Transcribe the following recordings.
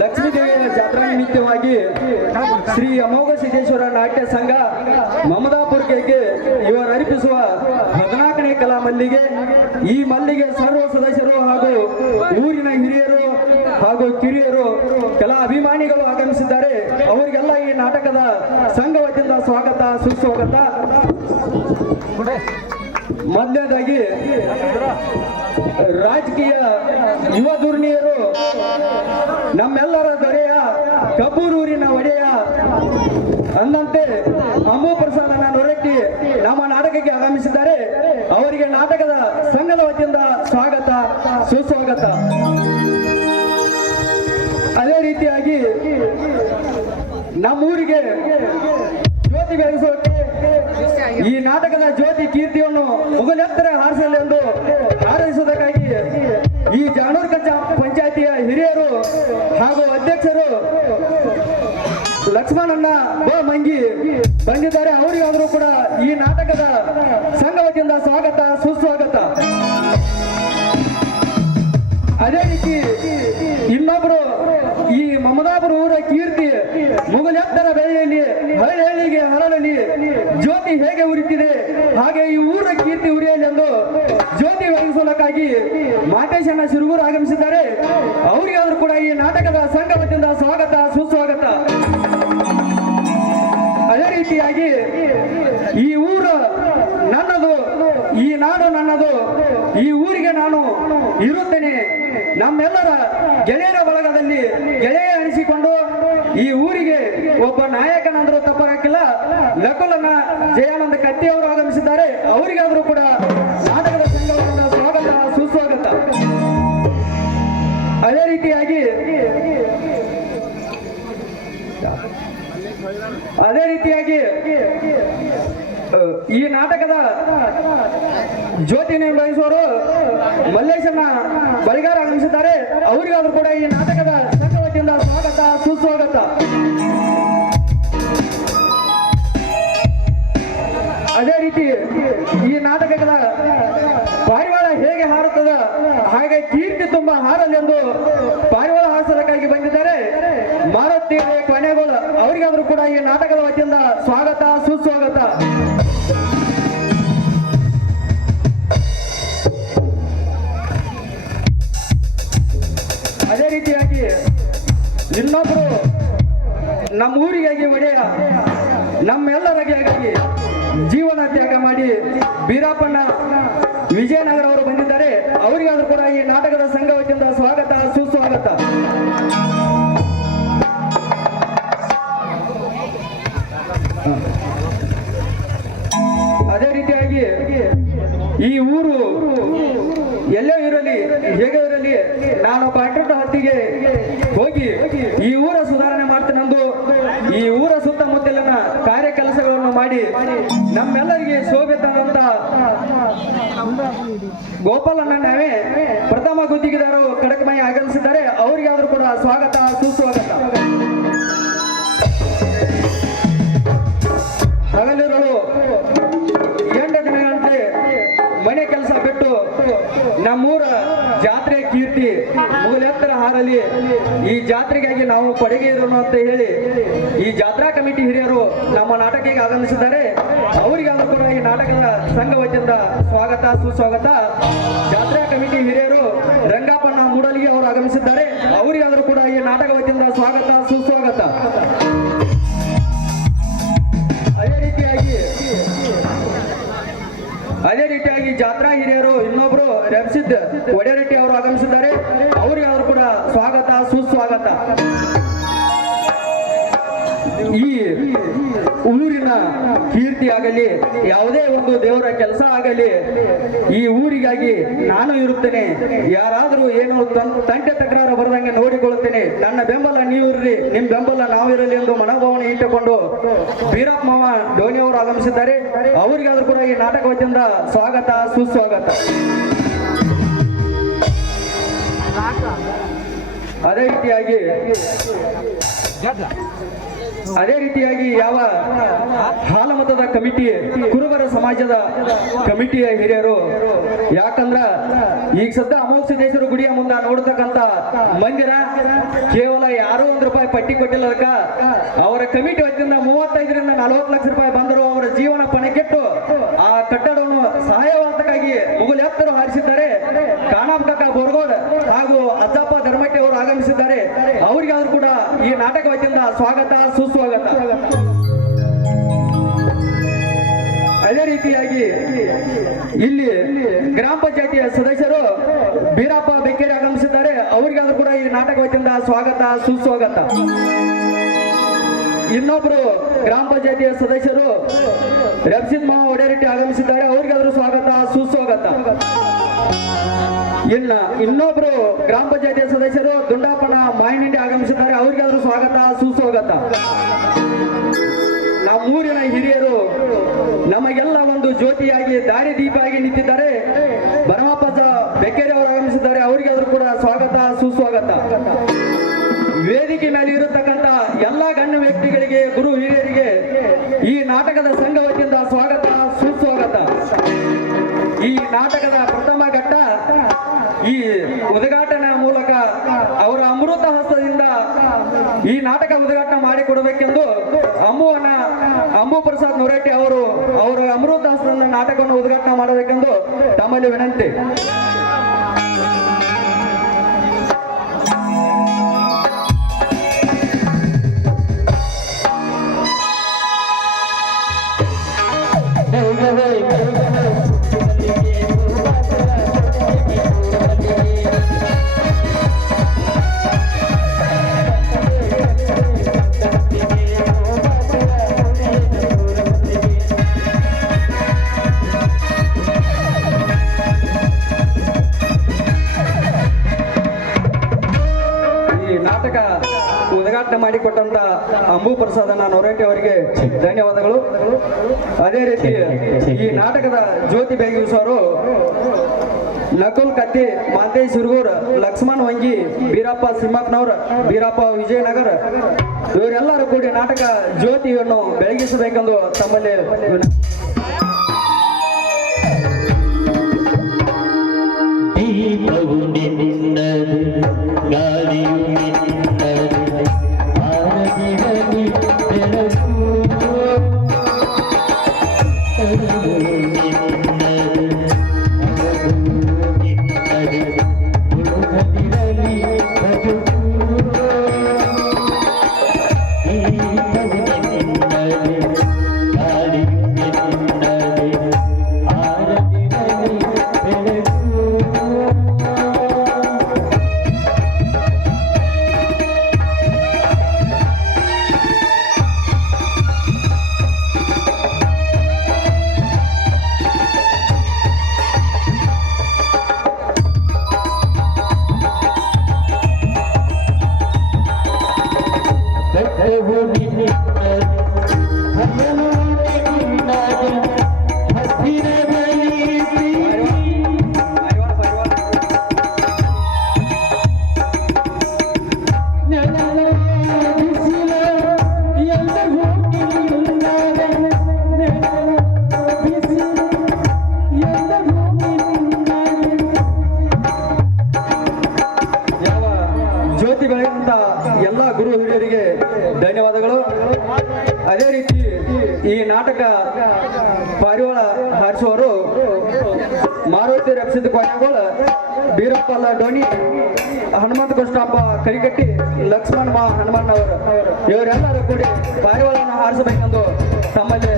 ಲಕ್ಷ್ಮೀ ದೇವಿಯ ಜಾತ್ರಾ ನಿಮಿತ್ತವಾಗಿ ಶ್ರೀ ಅಮೋಘ ಸಿದ್ದೇಶ್ವರ ನಾಟ್ಯ ಸಂಘ ಮಮದಾಪುರಕ್ಕೆ ಇವರು ಅರ್ಪಿಸುವ ಹದಿನಾಲ್ಕನೇ ಕಲಾ ಮಲ್ಲಿಗೆ, ಈ ಮಲ್ಲಿಗೆ ಸರ್ವ ಸದಸ್ಯರು ಹಾಗೂ ಊರಿನ ಹಿರಿಯರು ಹಾಗೂ ಕಿರಿಯರು, ಕಲಾ ಅಭಿಮಾನಿಗಳು ಆಗಮಿಸಿದ್ದಾರೆ. ಅವರಿಗೆಲ್ಲ ಈ ನಾಟಕದ ಸಂಘ ವತಿಯಿಂದ ಸ್ವಾಗತ, ಸುಸ್ವಾಗತ. ಮೊದಲನೇದಾಗಿ ರಾಜಕೀಯ ಯುವ ದುರ್ನಿಯರು, ನಮ್ಮೆಲ್ಲರ ದೊರೆಯ ಕಬ್ಬೂರೂರಿನ ಒಡೆಯ ಅಂದಂತೆ ಅಂಬು ಪ್ರಸಾದನ ನೊರಟ್ಟಿ ನಮ್ಮ ನಾಟಕಕ್ಕೆ ಆಗಮಿಸಿದ್ದಾರೆ. ಅವರಿಗೆ ನಾಟಕದ ಸಂಘದ ವತಿಯಿಂದ ಸ್ವಾಗತ, ಸುಸ್ವಾಗತ. ಅದೇ ರೀತಿಯಾಗಿ ನಮ್ಮೂರಿಗೆ ಜ್ಯೋತಿ ಬೆಳೆಸೋಕೆ ಈ ನಾಟಕದ ಜ್ಯೋತಿ ಕೀರ್ತಿಯನ್ನು ಉಗಲೆತ್ತರೆ ಹಾರಿಸಲಿ ಎಂದು ಹಾರೈಸುವುದಕ್ಕಾಗಿ ಈ ಜಾನೂರ್ ಕಚ್ಚ ಪಂಚಾಯತಿಯ ಹಿರಿಯರು ಹಾಗೂ ಅಧ್ಯಕ್ಷರು ಲಕ್ಷ್ಮಣನ್ನ ಬೋ ಮಂಗಿ ಬಂದಿದ್ದಾರೆ. ಅವರಿಗಾದರೂ ಕೂಡ ಈ ನಾಟಕದ ಸಂಘವತಿಯಿಂದ ಸ್ವಾಗತ, ಸುಸ್ವಾಗತ. ಅದೇ ರೀತಿ ಇನ್ನೊಬ್ರು ಈ ಮಮದಾಪುರ ಊರ ಕೀರ್ತಿ ಮುಗಲೆತ್ತರ ಬೆಳೆಯಲ್ಲಿ ಹರಳಿಗೆ ಹರಳಲಿ ಜ್ಯೋತಿ ಹೇಗೆ ಉರಿತಿದೆ ಹಾಗೆ ಈ ಊರ ಕೀರ್ತಿ ಉರಿಯಲಿ ಎಂದು ಜ್ಯೋತಿ ಬೆಳಗಿಸೋದಕ್ಕಾಗಿ ಮಾಟೇಶನ ಶಿರುಗೂರು ಆಗಮಿಸಿದ್ದಾರೆ. ಅವರಿಗಾದ್ರೂ ಕೂಡ ಈ ನಾಟಕದ ಸಂಘ ಸ್ವಾಗತ, ಸುಸ್ವಾಗತ. ಅದೇ ರೀತಿಯಾಗಿ ಈ ಊರು ನನ್ನದು, ಈ ನಾಡು ನನ್ನದು, ಈ ಊರಿಗೆ ನಾನು ಇರುತ್ತೇನೆ. ನಮ್ಮೆಲ್ಲರ ಗೆಳೆಯರ ಬಳಗದಲ್ಲಿ ಗೆಳೆಯ ಅನಿಸಿಕೊಂಡು ಈ ಊರಿಗೆ ಒಬ್ಬ ನಾಯಕನಂದ್ರೂ ತಪ್ಪಾಗಿಲ್ಲ ಲಕುಲನ ಜಯಾನಂದ ಕತ್ತಿ ಅವರು ಆಗಮಿಸಿದ್ದಾರೆ. ಅವರಿಗಾದರೂ ಕೂಡ ನಾಟಕದ ಸಂಘದಿಂದ ಅದೇ ರೀತಿಯಾಗಿ ಅದೇ ರೀತಿಯಾಗಿ ಈ ನಾಟಕದ ಜ್ಯೋತಿ ನಿರ್ವಹಿಸುವವರು ಮಲ್ಲೇಶನ ಬಳಿಗಾರ ಆಗಮಿಸಿದ್ದಾರೆ. ಅವರಿಗಾದ್ರೂ ಕೂಡ ಈ ನಾಟಕದ ಸಂಘ ವತಿಯಿಂದ ಸ್ವಾಗತ, ಸುಸ್ವಾಗತ. ಅದೇ ರೀತಿ ಈ ನಾಟಕದ ತುಂಬ ಹಾರಲೆಂದು ಪಾರಿವಾಳ ಹಾಸನಕ್ಕಾಗಿ ಬಂದಿದ್ದಾರೆ. ಮಾರುತಿ ಕೊನೆಗೋಳು ಅವರಿಗಾದ್ರೂ ಕೂಡ ಈ ನಾಟಕದ ವತಿಯಿಂದ ಸ್ವಾಗತ, ಸುಸ್ವಾಗತ. ಅದೇ ರೀತಿಯಾಗಿ ಇನ್ನೊಬ್ರು ನಮ್ಮ ಊರಿಗಾಗಿ ಒಡೆಯ, ನಮ್ಮೆಲ್ಲರಿಗಾಗಿ ಜೀವನ ತ್ಯಾಗ ಮಾಡಿ ಬೀರಪ್ಪಣ್ಣ ವಿಜಯನಗರ ಅವರು ಬಂದಿದ್ದಾರೆ. ಅವರಿಗಾದ್ರೂ ಕೂಡ ಈ ನಾಟಕದ ಸಂಘ ವತಿಯಿಂದ ಸ್ವಾಗತ, ಸುಸ್ವಾಗತ. ಅದೇ ರೀತಿಯಾಗಿ ಈ ಊರು ಎಲ್ಲೇ ಇರಲಿ, ಹೇಗೆ ಇರಲಿ, ನಾನು ಪಾಟ್ರದ ಹತ್ತಿಗೆ ಹೋಗಿ ಈ ಊರ ಸುಧಾರಣೆ ಮಾಡ್ತೇನೆಂದು ಈ ಊರ ಮಾಡಿ ನಮ್ಮೆಲ್ಲರಿಗೆ ಶೋಭೆ ತಂದಂತ ಗೋಪಾಲಣ್ಣ ನಾವೇ ಪ್ರಥಮ ಗುತ್ತಿಗೆದಾರರು ಕಡಕಮಯ ಆಗಮಿಸಿದ್ದಾರೆ. ಅವರಿಗಾದ್ರೂ ಕೂಡ ಸ್ವಾಗತ ಸುಸ್ವಾಗತ. ಹಾರಲಿ ಈ ಜಾತ್ರೆಗಾಗಿ ನಾವು ಕೊಡುಗೆ ಇರೋಣ ಅಂತ ಹೇಳಿ ಈ ಜಾತ್ರಾ ಕಮಿಟಿ ಹಿರಿಯರು ನಮ್ಮ ನಾಟಕಕ್ಕೆ ಆಗಮಿಸಿದ್ದಾರೆ. ಅವರಿಗೆ ಅನುಕೂಲವಾಗಿ ನಾಟಕದ ಸಂಘ ವತಿಯಿಂದ ಸ್ವಾಗತ, ಸುಸ್ವಾಗತ. ಜಾತ್ರಾ ಕಮಿಟಿ ಹಿರಿಯರು ರಂಗಪ್ಪನ ಮೂಡಲಿಗೆ ಅವರು ಆಗಮಿಸಿದ್ದಾರೆ. ಅವರಿಗಾದರೂ ಕೂಡ ಈ ನಾಟಕ ವತಿಯಿಂದ ಸ್ವಾಗತ, ಸುಸ್ವಾಗತ. ಒಡೆರೆಡ್ಡಿ ಅವರು ಆಗಮಿಸಿದ್ದಾರೆ ಕೂಡ ಸ್ವಾಗತ, ಸುಸ್ವಾಗತ. ಈ ಊರಿನ ಕೀರ್ತಿ ಆಗಲಿ, ಯಾವುದೇ ಒಂದು ದೇವರ ಕೆಲಸ ಆಗಲಿ, ಈ ಊರಿಗಾಗಿ ನಾನು ಇರುತ್ತೇನೆ. ಯಾರಾದರೂ ಏನು ತಂಟೆ ತಕರಾರು ಬರದಂಗೆ ನೋಡಿಕೊಳ್ಳುತ್ತೇನೆ. ನನ್ನ ಬೆಂಬಲ ನೀವು ಇರ್ರಿ, ನಿಮ್ ಬೆಂಬಲ ನಾವಿರಲಿ ಎಂದು ಮನೋಭಾವನೆ ಇಟ್ಟುಕೊಂಡು ವೀರಪ್ಪ ಮಾವ ಡೋನಿ ಅವರು ಆಗಮಿಸಿದ್ದಾರೆ. ಅವರಿಗಾದ್ರೂ ಕೂಡ ಈ ನಾಟಕ ಸ್ವಾಗತ, ಸುಸ್ವಾಗತ. ಅದೇ ರೀತಿಯಾಗಿ ಅದೇ ರೀತಿಯಾಗಿ ಯಾವ ಹಾಲಮತದ ಕಮಿಟಿ, ಕುರುಬರ ಸಮಾಜದ ಕಮಿಟಿಯ ಹಿರಿಯರು, ಯಾಕಂದ್ರ ಈಗ ಸದ್ದ ಅಮೋಘ ಸಿದ್ದೇಶ್ವರ ಗುಡಿಯ ಮುಂದೆ ನೋಡ್ತಕ್ಕಂತ ಮಂದಿರ ಕೇವಲ ಯಾರೋ ಒಂದ್ ರೂಪಾಯಿ ಪಟ್ಟಿ ಕೊಟ್ಟಿಲ್ಲ ಅದಕ್ಕ. ಅವರ ಕಮಿಟಿ ವತಿಯಿಂದ ಮೂವತ್ತೈದರಿಂದ ನಲವತ್ತು ಲಕ್ಷ ರೂಪಾಯಿ ಬಂದರು ಅವರ ಜೀವನ ಪಣಕ್ಕಿಟ್ಟು ಆ ಕಟ್ಟಡವನ್ನು ಸಹಾಯವಾದಕ್ಕಾಗಿ ಮುಗುಲ್ ಎತ್ತರು ಹಾರಿಸಿದ್ದಾರೆ ಕಾಣಾಂತಕ ಬೋರ್ಗೋಡ್ ಹಾಗೂ ಅಜ್ಜಪ್ಪ ಧರ್ಮಟ್ಟಿ ಅವರು ಆಗಮಿಸಿದ್ದಾರೆ ಅವರಿಗಾದ್ರೂ ಕೂಡ ಈ ನಾಟಕ ವತಿಯಿಂದ ಸ್ವಾಗತ, ಸುಸ್ವಾಗತ. ಅದೇ ರೀತಿಯಾಗಿ ಇಲ್ಲಿ ಗ್ರಾಮ ಪಂಚಾಯತಿಯ ಸದಸ್ಯರು ಬೀರಪ್ಪ ಬೆಕ್ಕೇರಿ ಆಗಮಿಸಿದ್ದಾರೆ. ಅವರಿಗಾದ್ರೂ ಕೂಡ ಈ ನಾಟಕ ವತಿಯಿಂದ ಸ್ವಾಗತ, ಸುಸ್ವಾಗತ. ಇನ್ನೊಬ್ರು ಗ್ರಾಮ ಪಂಚಾಯತಿಯ ಸದಸ್ಯರು ರಫ್ಸಿದ್ ಮಹಾ ಒಡೆರೆಡ್ಡಿ ಆಗಮಿಸಿದ್ದಾರೆ. ಅವರಿಗಾದ್ರೂ ಸ್ವಾಗತ, ಸುಸ್ವಾಗತ. ಇನ್ನ ಇನ್ನೊಬ್ರು ಗ್ರಾಮ ಪಂಚಾಯತಿ ಸದಸ್ಯರು ದುಂಡಾಪಣ ಮಾಯಿನಿಂಡಿ ಆಗಮಿಸಿದ್ದಾರೆ. ಅವ್ರಿಗಾದ್ರೂ ಸ್ವಾಗತ, ಸುಸ್ವಾಗತ. ನಮ್ಮೂರಿನ ಹಿರಿಯರು ನಮಗೆಲ್ಲ ಒಂದು ಜ್ಯೋತಿಯಾಗಿ, ದಾರಿ ಆಗಿ ನಿಂತಿದ್ದಾರೆ. ಭರಮಪ್ಪ ಬೆಕ್ಕೇರಿ ಅವರು ಆಗಮಿಸಿದ್ದಾರೆ. ಅವರಿಗಾದ್ರೂ ಕೂಡ ಸ್ವಾಗತ, ಸುಸ್ವಾಗತ. ವೇದಿಕೆ ಮೇಲೆ ಇರತಕ್ಕಂತ ಎಲ್ಲಾ ಗಣ್ಯ ವ್ಯಕ್ತಿಗಳಿಗೆ, ಗುರು ಹಿರಿಯರಿಗೆ ಈ ನಾಟಕದ ಸಂಘ ಸ್ವಾಗತ, ಸುಸ್ವಾಗತ. ಈ ನಾಟಕದ ಅವರ ಅಮೃತ ಹಸ್ತದಿಂದ ಈ ನಾಟಕ ಉದ್ಘಾಟನೆ ಮಾಡಿಕೊಡಬೇಕೆಂದು ಅಮ್ಮುವನ ಅಂಬು ಪ್ರಸಾದ್ ನೊರೆಟ್ಟಿ ಅವರು ಅವರ ಅಮೃತ ಹಸ್ತದಿಂದ ನಾಟಕವನ್ನು ಉದ್ಘಾಟನೆ ಮಾಡಬೇಕೆಂದು ತಮ್ಮಲ್ಲಿ ವಿನಂತಿ. ಪ್ರಸಾದನ ನೊರೆಟ್ಟಿ ಅವರಿಗೆ ಧನ್ಯವಾದಗಳು. ಅದೇ ರೀತಿ ಈ ನಾಟಕದ ಜ್ಯೋತಿ ಬೆಳಗಿಸೋರು ನಕುಲ್ ಕತ್ತಿ ಮಾತೇ ಸುರಗೂರ್ ಲಕ್ಷ್ಮಣ್ ವಂಗಿ ಬೀರಪ್ಪ ಸಿಂಹಪ್ಪನವ್ರ ಬೀರಪ್ಪ ವಿಜಯನಗರ ಇವರೆಲ್ಲರೂ ಕೂಡಿ ನಾಟಕ ಜ್ಯೋತಿಯನ್ನು ಬೆಳಗಿಸಬೇಕೆಂದು ತಮ್ಮಲ್ಲಿ ದೀಪವು ಹನುಮಂತ ಕೃಷ್ಣಪ್ಪ ಕರಿಗಟ್ಟಿ ಲಕ್ಷ್ಮಣ್ ಮಾ ಹನುಮನ್ ಅವರು ಇವರೆಲ್ಲರೂ ಕೂಡಿ ಪಾರಿವಾಳನ ಹಾರಿಸಬೇಕೆಂದು ತಮ್ಮಲ್ಲಿ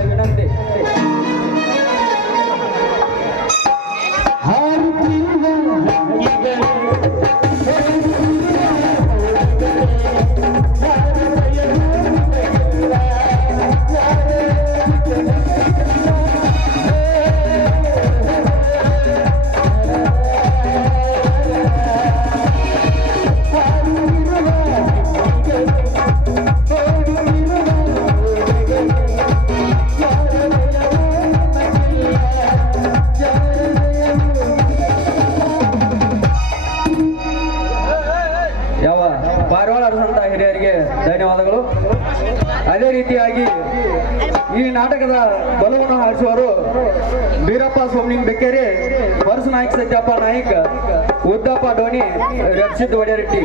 ಸಿದ್ಧ ಹೊಡ್ಯಾರ ಇಟ್ಟಿ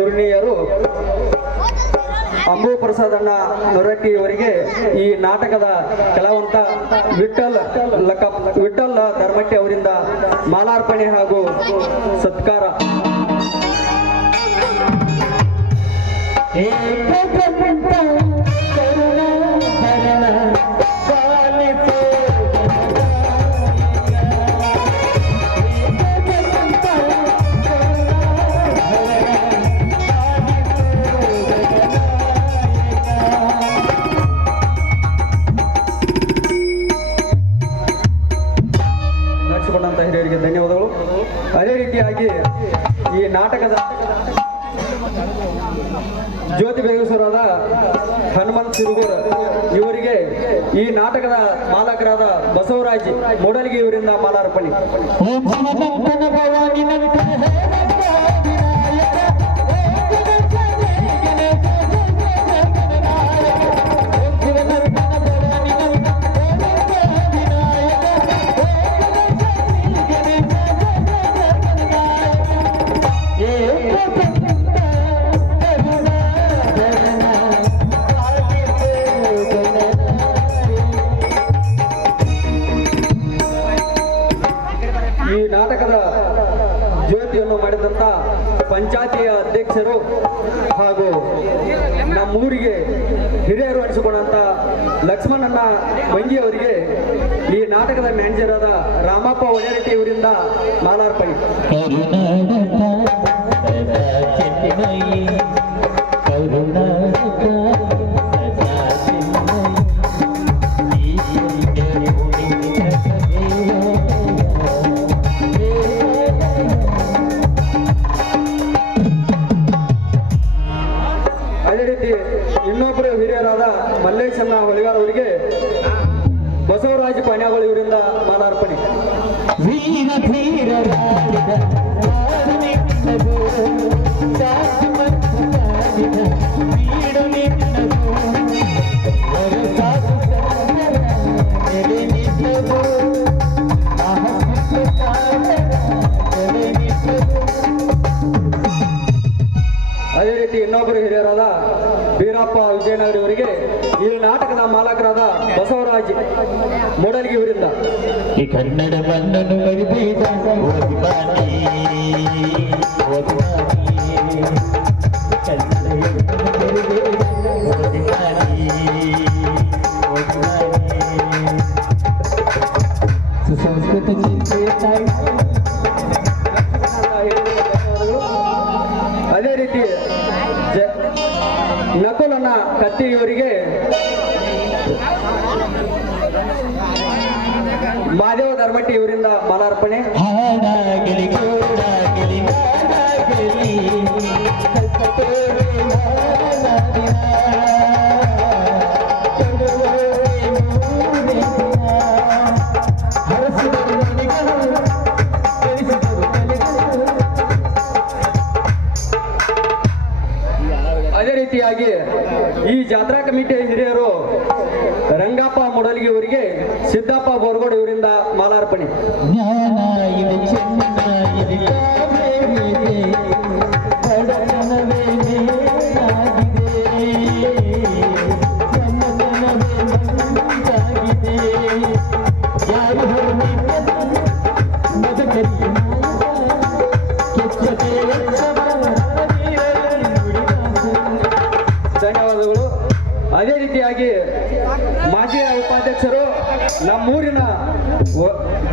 ಧೋರಣೆಯರು ಅಂಬು ಪ್ರಸಾದಣ್ಣ ನೊರಟ್ಟಿಯವರಿಗೆ ಈ ನಾಟಕದ ಕೆಲವಂತ ವಿಠಲ್ ವಿಠಲ್ ಧರ್ಮಕ್ಕೆ ಅವರಿಂದ ಮಾಲಾರ್ಪಣೆ ಹಾಗೂ ಸತ್ಕಾರ. ಭಂಗಿ ಅವರಿಗೆ ಈ ನಾಟಕದ ಮ್ಯಾನೇಜರ್ ಆದ ರಾಮಪ್ಪ ಒಡೆರಟ್ಟಿ ಅವರಿಂದ ಮಾಲಾರ್ಪಣೆ. ಅದೇ ರೀತಿ ಇನ್ನೊಬ್ಬರು ಹಿರಿಯರಾದ ಮಲ್ಲೇಶಣ್ಣ ಹೊಲಿಗಾರ್ ಅವರಿಗೆ ಬಸವರಾಜ ಪಾಣ್ಯಾಗಳು ಇವರಿಂದ ಮಾನಾರ್ಪಣೆ ವೀರ ಧೀರ ಮೂಡಲ್ಗಿ ಊರಿಂದ ಈ ಕನ್ನಡ ಮಣ್ಣನ್ನು ಮರಿಬೇಡ ಓದಿ ಮಾಡಿ ಓದಿ ಮಾಡಿ ಜಾತ್ರಾ ಕಮಿಟಿ ಹಿರಿಯರು ರಂಗಪ್ಪ ಮೊಡಲಿಗೆ ಅವರಿಗೆ ಸಿದ್ದಪ್ಪ ಬೋರ್ಗೋಡ್ ಇವರಿಂದ ಮಾಲಾರ್ಪಣೆ.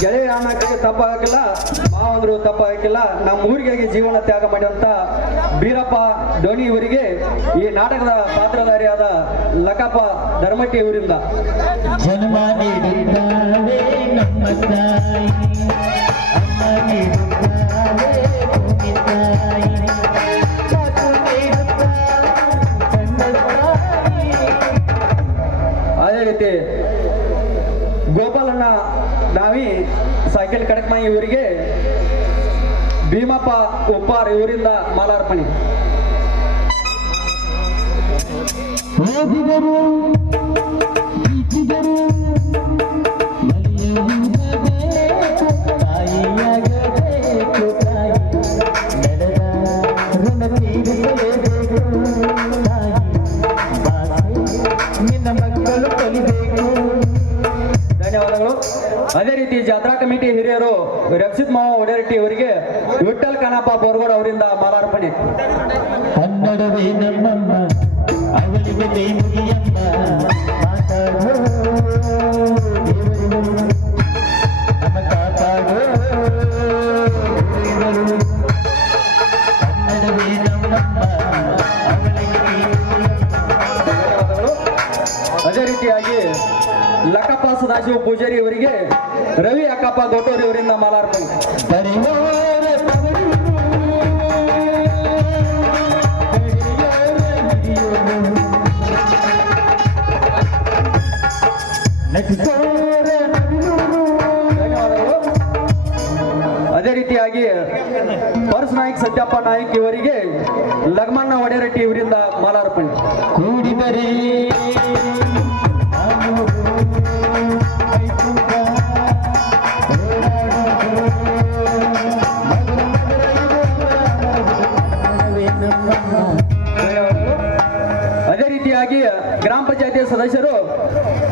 ಗೆಳೆಯ ತಪ್ಪ ಹಾಕಿಲ್ಲ ಮಾವಂದ್ರು ತಪ್ಪಾಗಿಲ್ಲ ನಮ್ಮ ಊರಿಗಾಗಿ ಜೀವನ ತ್ಯಾಗ ಮಾಡಿದಂತ ಬೀರಪ್ಪ ಧೋನಿ ಇವರಿಗೆ ಈ ನಾಟಕದ ಪಾತ್ರಧಾರಿಯಾದ ಲಕಪ್ಪ ಧರ್ಮಟ್ಟಿ ಇವರಿಂದ. ಅದೇ ರೀತಿ ಗೋಪಾಲಣ್ಣ ನಾವಿ ಸೈಕಲ್ ಕಡಕ್ಮಾಯಿ ಇವರಿಗೆ ಭೀಮಪ್ಪ ಉಪ್ಪಾರ್ ಇವರಿಂದ ಮಾಲಾರ್ಪಣೆ. ಓದಿದರು ಅದೇ ರೀತಿ ಜಾತ್ರಾ ಕಮಿಟಿ ಹಿರಿಯರು ರಕ್ಷಿತ್ ಮಾವ ಒಡೆರಟ್ಟಿ ಅವರಿಗೆ ವಿಠಲ್ ಕಣಪ್ಪ ಬೋರ್ಗೋಡ್ ಅವರಿಂದ ಮಾಲಾರ್ಪಣೆ. ಕನ್ನಡವೇ ರವಿ ದೊಡ್ಡೋರು ಇವರಿಂದ ಮಾಲಾರ್ಪಣೆ. ಅದೇ ರೀತಿಯಾಗಿ ಪರ್ಸ್ ನಾಯಕ್, ಸತ್ಯಪ್ಪ ನಾಯ್ಕ್ ಇವರಿಗೆ ಲಗ್ಮಣ್ಣ ಒಡೆರಟ್ಟಿ ಇವರಿಂದ ಮಾಲಾರ್ಪಣೆ. ಕೂಡಿದರೆ ಸದಸ್ಯರು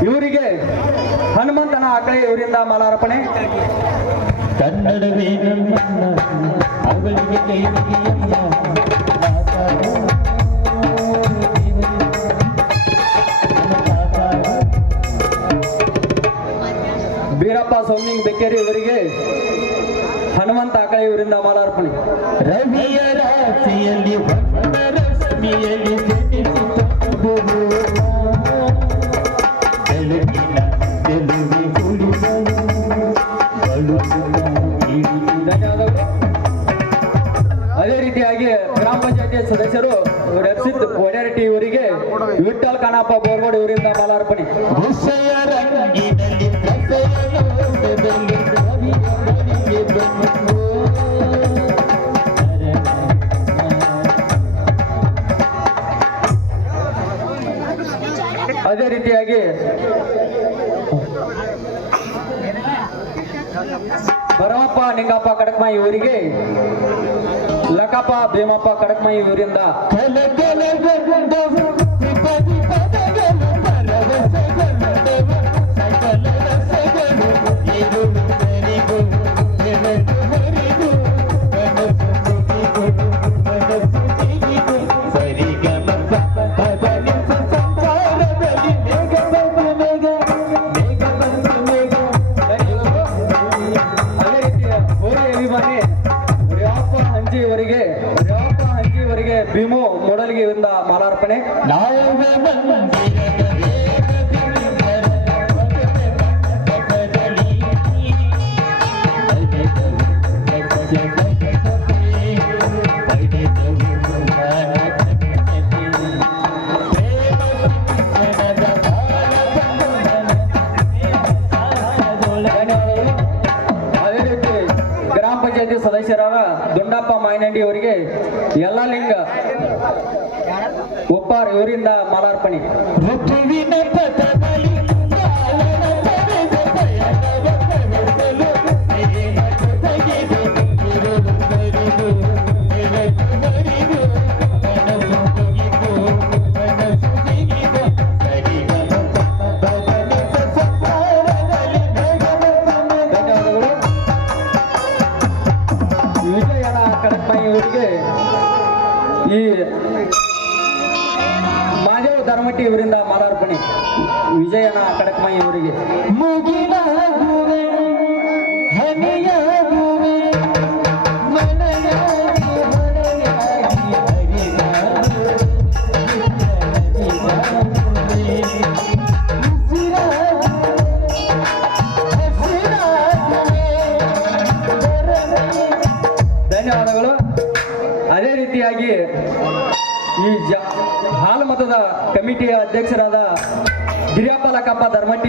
ಇವರಿಗೆ ಹನುಮಂತನ ಆಕಳೆ ಇವರಿಂದ ಮಾಲಾರ್ಪಣೆ ಕನ್ನಡವೇ. ಬೀರಪ್ಪ ಸೌಮಿಂಗ್ ಬೆಕ್ಕೇರಿ ಇವರಿಗೆ ಹನುಮಂತ ಆಕಳೆ ಇವರಿಂದ ಮಾಲಾರ್ಪಣೆ ರವಿಯ ರಾಶಿಯಲ್ಲಿ ಭಕ್ತರ ಸಮಿಯಲ್ಲಿ ಜನಿಸಿತು ಒಡೆರಟ್ಟಿ ಇವರಿಗೆ ವಿಠಲ್ ಕಣಪ್ಪ ಬೋರ್ಗೋಡ್ ಇವರಿಂದ ಮಾಲಾರ್ಪಣೆ. ಅದೇ ರೀತಿಯಾಗಿ ಬರಮಪ್ಪ ನಿಂಗಪ್ಪ ಕಡಕ್ಮಾಯಿ ಇವರಿಗೆ, ಲಕಪ್ಪ, ಭೀಮಪ್ಪ ಕಡಕ್ಮಾಯಿ ಇವರಿಂದ ದುಂಡಪ್ಪ ಅವರಿಗೆ ಎಲ್ಲ ಲಿಂಗ ಉಪ್ಪಾರ್ ಇವರಿಂದ ಮಾಲಾರ್ಪಣೆ.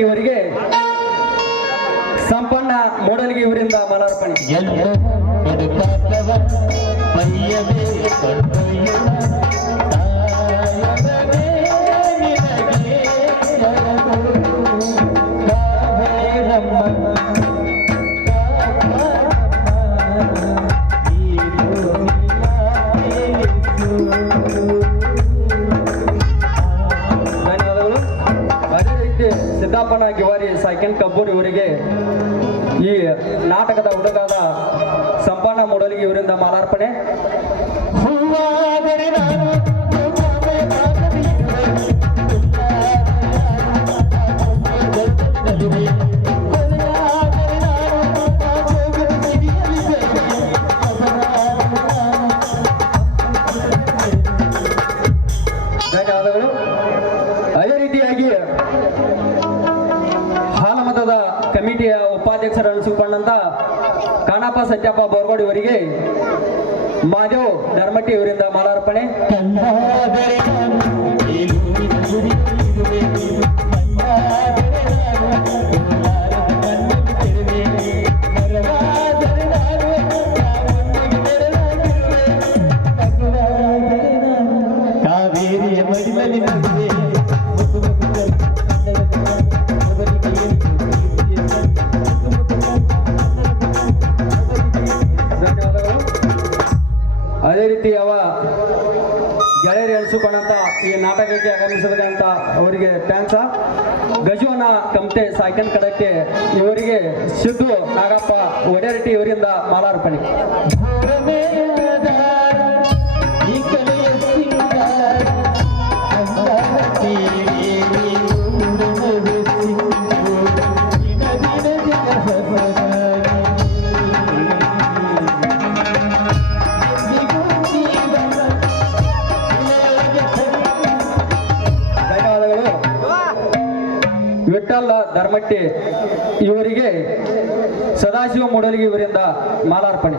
ಇವರಿಗೆ ಸಂಪನ್ನ ಮೂಡಲ್ಗಿ ಇವರಿಂದ ಮಾಲಾರ್ಪಣೆ ಎಲ್ಲೋ ಸಿದ್ದಾಪಣ್ಣ ಗಿವಾರಿ ಕಬ್ಬೂರ್ ಇವರಿಗೆ ಈ ನಾಟಕದ ಹುಡುಗಾದ ಸಂಪನ್ನ ಮೂಡಲಿಗೆ ಇವರಿಂದ ಮಾಲಾರ್ಪಣೆ. ಹೂವಾದರೆ ನಾನು ಸತ್ಯಪ್ಪ ಬೋರ್ಗೋಡ್ ಅವರಿಗೆ ಮಾದೇವ್ ಧರ್ಮಟ್ಟಿ ಇವರಿಂದ ಮಾಲಾರ್ಪಣೆ. ಈ ಆಗಮಿಸಿದಂತ ಅವರಿಗೆ ಥ್ಯಾಂಕ್ಸ್ ಗಜುವನ ಕಮತೆ ಸಾಯ್ಕನ್ ಕಡಕ್ಕೆ ಇವರಿಗೆ ಸಿದ್ದು ನಾಗಪ್ಪ ಒಡೆರಟ್ಟಿ ಇವರಿಂದ ಮಾಲಾರ್ಪಣೆ. ಧರ್ಮಟ್ಟಿ ಇವರಿಗೆ ಸದಾಶಿವ ಮೂಡಲಿಗೆ ಇವರಿಂದ ಮಾಲಾರ್ಪಣೆ.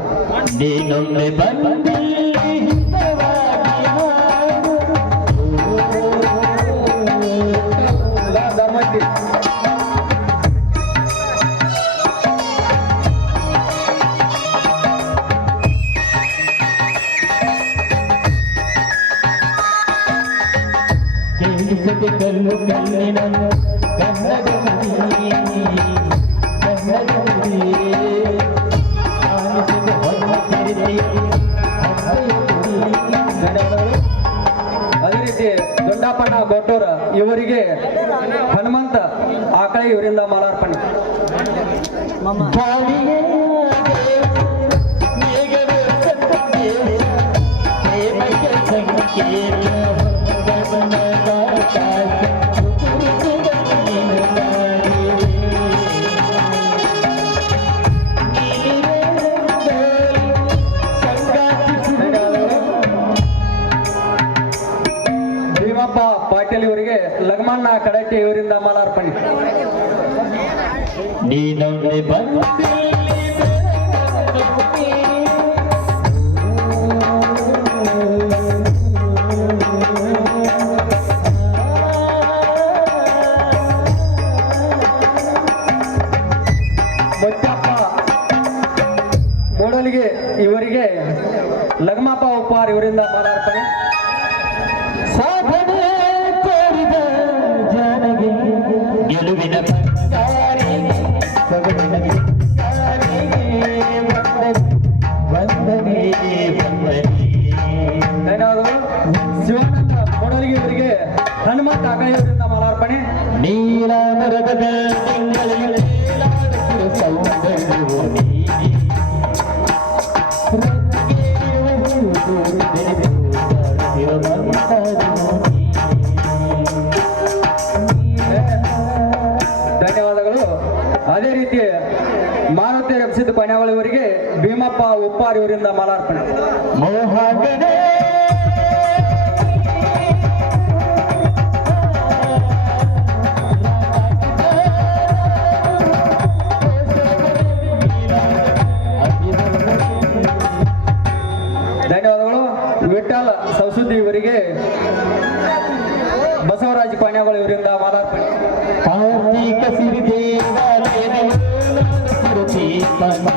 ಚರಿತೆ ಹಬ್ಬೆಯ ನುಡಿ. ಧನ್ಯವಾದಗಳು ಅದೇ ರೀತಿ ದೊಡ್ಡಪ್ಪಣ್ಣ ಗೊಟ್ಟೂರ ಇವರಿಗೆ ಹನುಮಂತ ಆಕಳೆ ಇವರಿಂದ ಮಾಲಾರ್ಪಣೆ ಗಾಳಿಯೇ ಲಗಮಣ್ಣ ಕಡಟ್ಟಿ ಇವರಿಂದ ಮಾಲಾರ್ಪಣೆ ನೀನೊಮ್ಮೆ ಬಂದಿ ಪಣೆ ನೀಲ. ಧನ್ಯವಾದಗಳು. ಅದೇ ರೀತಿ ಮಾರುತಿ ರಕ್ಷಿತ ಪಣ್ಯಾವಳಿ ಅವರಿಗೆ ಭೀಮಪ್ಪ ಉಪ್ಪಾರಿ ಅವರಿಂದ ಮಾಲಾರ್ಪಣೆ.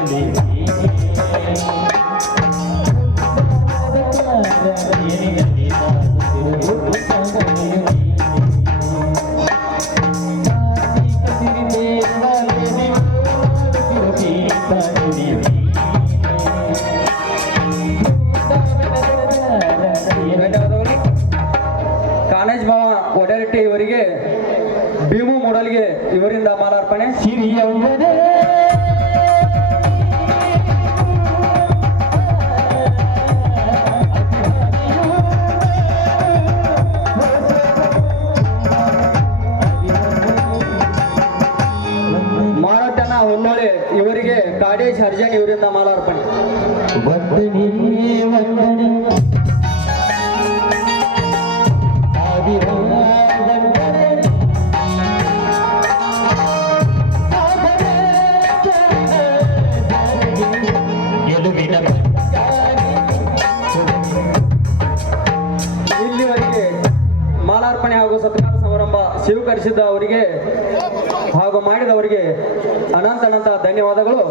Amém. ಸಹಕರಿಸಿದ ಅವರಿಗೆ ಹಾಗೂ ಮಾಡಿದವರಿಗೆ ಅನಂತ ಅನಂತ ಧನ್ಯವಾದಗಳು.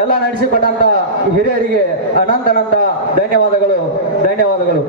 ಎಲ್ಲ ನಡೆಸಿಕೊಟ್ಟಂತ ಹಿರಿಯರಿಗೆ ಅನಂತ ಅನಂತ ಧನ್ಯವಾದಗಳು ಧನ್ಯವಾದಗಳು.